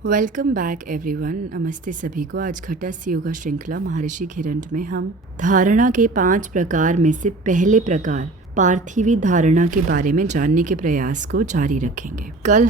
Welcome back everyone. नमस्ते सभी को। आज घटस्थ योगा श्रृंखला महर्षि घिरंट में हम धारणा के 5 प्रकार में से पहले प्रकार पार्थिवी धारणा के बारे में जानने के प्रयास को जारी रखेंगे। कल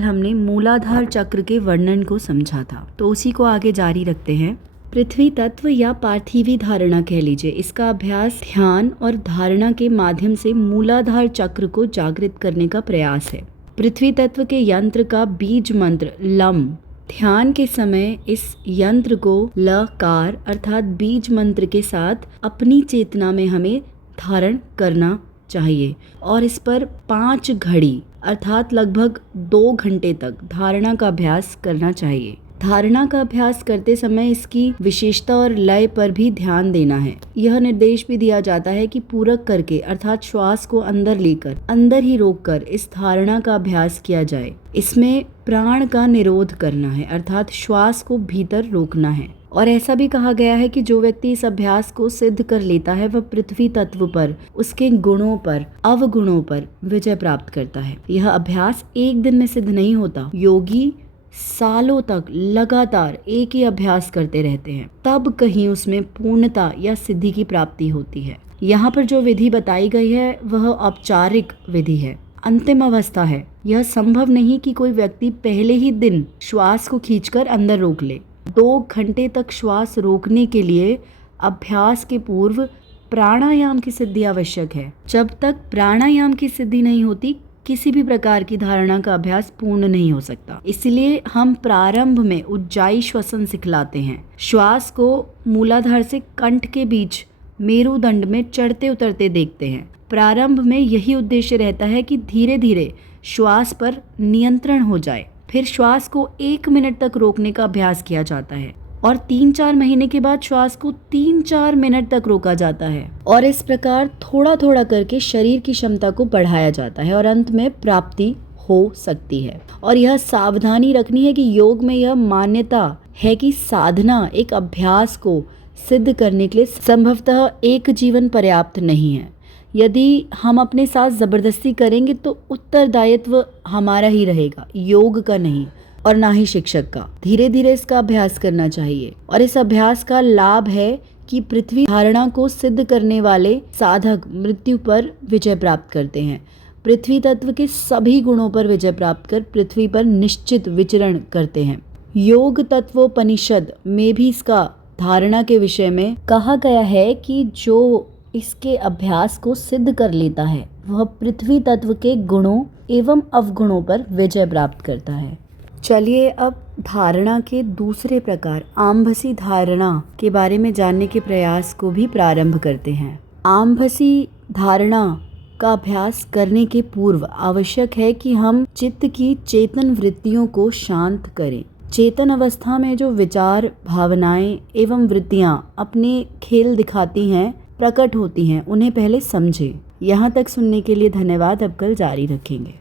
हमने मूलाधार चक्र के वर्णन को समझा था, तो उसी को आगे जारी रखते हैं। पृथ्वी तत्व या पार्थिवी धारणा कह लीजिए, इसका अभ्यास ध्यान और धारणा के माध्यम से मूलाधार चक्र को जागृत करने का प्रयास है। पृथ्वी तत्व के यंत्र का बीज मंत्र लम, ध्यान के समय इस यंत्र को लकार अर्थात बीज मंत्र के साथ अपनी चेतना में हमें धारण करना चाहिए और इस पर 5 घड़ी अर्थात लगभग 2 घंटे तक धारणा का अभ्यास करना चाहिए। धारणा का अभ्यास करते समय इसकी विशेषता और लय पर भी ध्यान देना है। यह निर्देश भी दिया जाता है कि पूरक करके अर्थात श्वास को अंदर लेकर अंदर ही रोककर इस धारणा का अभ्यास किया जाए। इसमें प्राण का निरोध करना है अर्थात श्वास को भीतर रोकना है। और ऐसा भी कहा गया है कि जो व्यक्ति इस अभ्यास को सिद्ध कर लेता है वह पृथ्वी तत्व पर, उसके गुणों पर, अवगुणों पर विजय प्राप्त करता है। यह अभ्यास एक दिन में सिद्ध नहीं होता। योगी सालों तक लगातार एक ही अभ्यास करते रहते हैं, तब कहीं उसमें पूर्णता या सिद्धि की प्राप्ति होती है। यहाँ पर जो विधि बताई गई है वह औपचारिक विधि है, अंतिम अवस्था है। यह संभव नहीं कि कोई व्यक्ति पहले ही दिन श्वास को खींचकर अंदर रोक ले। 2 घंटे तक श्वास रोकने के लिए अभ्यास के पूर्व प्राणायाम की सिद्धि आवश्यक है। जब तक प्राणायाम की सिद्धि नहीं होती किसी भी प्रकार की धारणा का अभ्यास पूर्ण नहीं हो सकता। इसलिए हम प्रारंभ में उज्जाई श्वसन सिखलाते हैं। श्वास को मूलाधार से कंठ के बीच मेरुदंड में चढ़ते उतरते देखते हैं। प्रारंभ में यही उद्देश्य रहता है कि धीरे धीरे श्वास पर नियंत्रण हो जाए। फिर श्वास को 1 मिनट तक रोकने का अभ्यास किया जाता है और 3-4 महीने के बाद श्वास को 3-4 मिनट तक रोका जाता है और इस प्रकार थोड़ा थोड़ा करके शरीर की क्षमता को बढ़ाया जाता है और अंत में प्राप्ति हो सकती है। और यह सावधानी रखनी है कि योग में यह मान्यता है कि साधना एक अभ्यास को सिद्ध करने के लिए संभवतः एक जीवन पर्याप्त नहीं है। यदि हम अपने साथ जबरदस्ती करेंगे तो उत्तरदायित्व हमारा ही रहेगा, योग का नहीं और ना ही शिक्षक का। धीरे धीरे इसका अभ्यास करना चाहिए और इस अभ्यास का लाभ है कि पृथ्वी धारणा को सिद्ध करने वाले साधक मृत्यु पर विजय प्राप्त करते हैं। पृथ्वी तत्व के सभी गुणों पर विजय प्राप्त कर पृथ्वी पर निश्चित विचरण करते हैं। योग तत्वोपनिषद में भी इसका धारणा के विषय में कहा गया है कि जो इसके अभ्यास को सिद्ध कर लेता है वह पृथ्वी तत्व के गुणों एवं अवगुणों पर विजय प्राप्त करता है। चलिए अब धारणा के दूसरे प्रकार आम्भसी धारणा के बारे में जानने के प्रयास को भी प्रारंभ करते हैं। आम्भसी धारणा का अभ्यास करने के पूर्व आवश्यक है कि हम चित्त की चेतन वृत्तियों को शांत करें। चेतन अवस्था में जो विचार, भावनाएं एवं वृत्तियां अपने खेल दिखाती हैं, प्रकट होती हैं, उन्हें पहले समझें। यहाँ तक सुनने के लिए धन्यवाद। अब कल जारी रखेंगे।